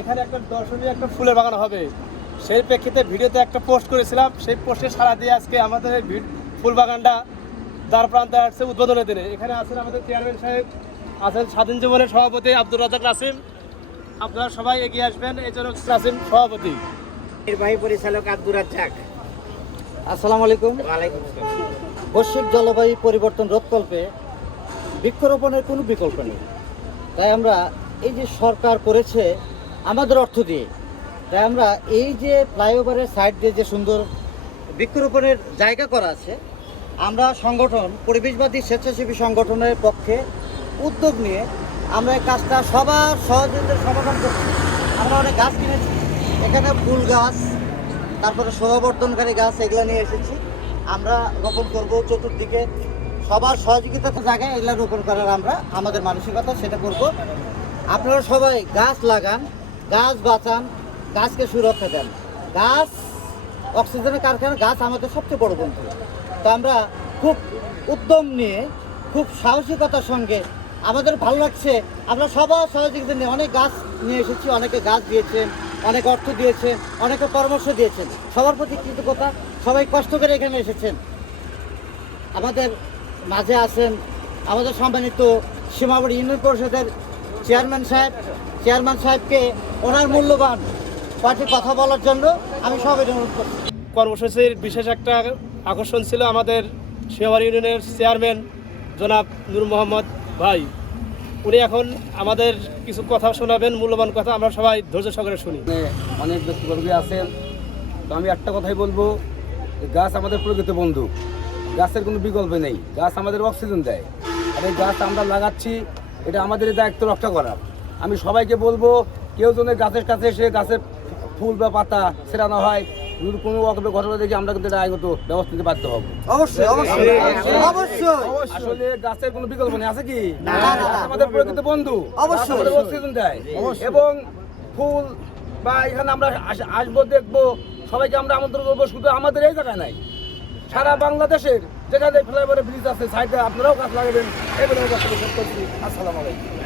এখানে একটা দর্শনীয় একটা ফুলের বাগান হবে, সেই প্রেক্ষিতে ভিডিওতে একটা পোস্ট করেছিলাম। সেই পোস্টে সাড়া দিয়ে আজকে আমাদের ফুল বাগানটা দ্বার প্রান্তে আসছে উদ্বোধনের দিনে। এখানে আছেন আমাদের চেয়ারম্যান সাহেব, আছেন স্বাধীন জীবনের সভাপতি আব্দুর রাজ্জাক নাসিম। আপনারা সবাই এগিয়ে আসবেন, এই জন্য নাসিম সভাপতি, নির্বাহী পরিচালক আব্দুর রাজ্জাক। আসসালামু আলাইকুম। ওয়ালাইকুম আসসালাম। বৈশ্বিক জলবায়ু পরিবর্তন রোধকল্পে বৃক্ষরোপণের কোনো বিকল্প নেই। তাই আমরা এই যে সরকার করেছে আমাদের অর্থ দিয়ে, তাই আমরা এই যে ফ্লাইওভারের সাইড দিয়ে যে সুন্দর বৃক্ষরোপণের জায়গা করা আছে, আমরা সংগঠন পরিবেশবাদী স্বেচ্ছাসেবী সংগঠনের পক্ষে উদ্যোগ নিয়ে আমরা এই কাজটা সবার সহযোগিতার সমাধান করছি। আমরা অনেক গাছ কিনেছি, এখানে ফুল গাছ, তারপরে শোভাবর্ধনকারী গাছ এগুলো নিয়ে এসেছি। আমরা রোপণ করব চতুর্দিকে, সবার সহযোগিতার জায়গায় এগুলো রোপণ করার আমরা আমাদের মানসিকতা সেটা করব। আপনারা সবাই গাছ লাগান, গাছ বাঁচান, গাছকে সুরক্ষা দেন। গাছ অক্সিজেনের কারখানা, গাছ আমাদের সবচেয়ে বড় বন্ধু। তো আমরা খুব উদ্যম নিয়ে, খুব সাহসিকতার সঙ্গে, আমাদের ভালো লাগছে, আমরা সবার সহযোগিতা নিয়ে অনেক গাছ নিয়ে এসেছি। অনেকে গাছ দিয়েছেন, অনেক অর্থ দিয়েছেন, অনেকে পরামর্শ দিয়েছেন। সবার প্রতি কৃতজ্ঞতা। সবাই কষ্ট করে এখানে এসেছেন। আমাদের মাঝে আছেন আমাদের সম্মানিত সীমাবড়ি ইউনিয়ন পরিষদের চেয়ারম্যান সাহেবকে ওনার মূল্যবান পার্টির কথা বলার জন্য আমি সবাই অনুরোধ করছি। কর্মসূচির বিশেষ একটা আকর্ষণ ছিল আমাদের সীমাবাড়ি ইউনিয়নের চেয়ারম্যান জনাব নূর মোহাম্মদ ভাই। উনি এখন আমাদের কিছু কথা শোনাবেন, মূল্যবান কথা। আমরা সবাই ধৈর্য সহকারে শুনি। অনেক ব্যক্তিবর্গ আছেন, তো আমি একটা কথাই বলবো, গাছ আমাদের প্রকৃত বন্ধু। গাছের কোনো বিকল্প নেই। গাছ আমাদের অক্সিজেন দেয়, আর এই গাছ আমরা লাগাচ্ছি, এটা আমাদের দায়িত্ব রক্ষা করা। আমি সবাইকে বলবো, কেউ যেন গাছের কাছে এসে গাছের ফুল বা পাতা ছেড়ানো হয়, যদি কোনো ঘটনা দেখি আমরা কিন্তু আইনগত ব্যবস্থা নিতে বাধ্য হবো। অবশ্যই অবশ্যই অবশ্যই। আসলে গাছের কোনো বিকল্প নেই, আছে কি? গাছ আমাদের প্রকৃত বন্ধু, অবশ্যই আমাদের অক্সিজেন দেয়। এবং ফুল বা এখানে আমরা আসবো, দেখবো, সবাইকে আমরা আমন্ত্রণ করবো। শুধু আমাদের এই জায়গায় নাই, সারা বাংলাদেশের যেখানে ফ্লাইওভারের ব্রিজ আছে সাইডে আপনারাও গাছ লাগাবেন। এই বলে আসসালামু আলাইকুম।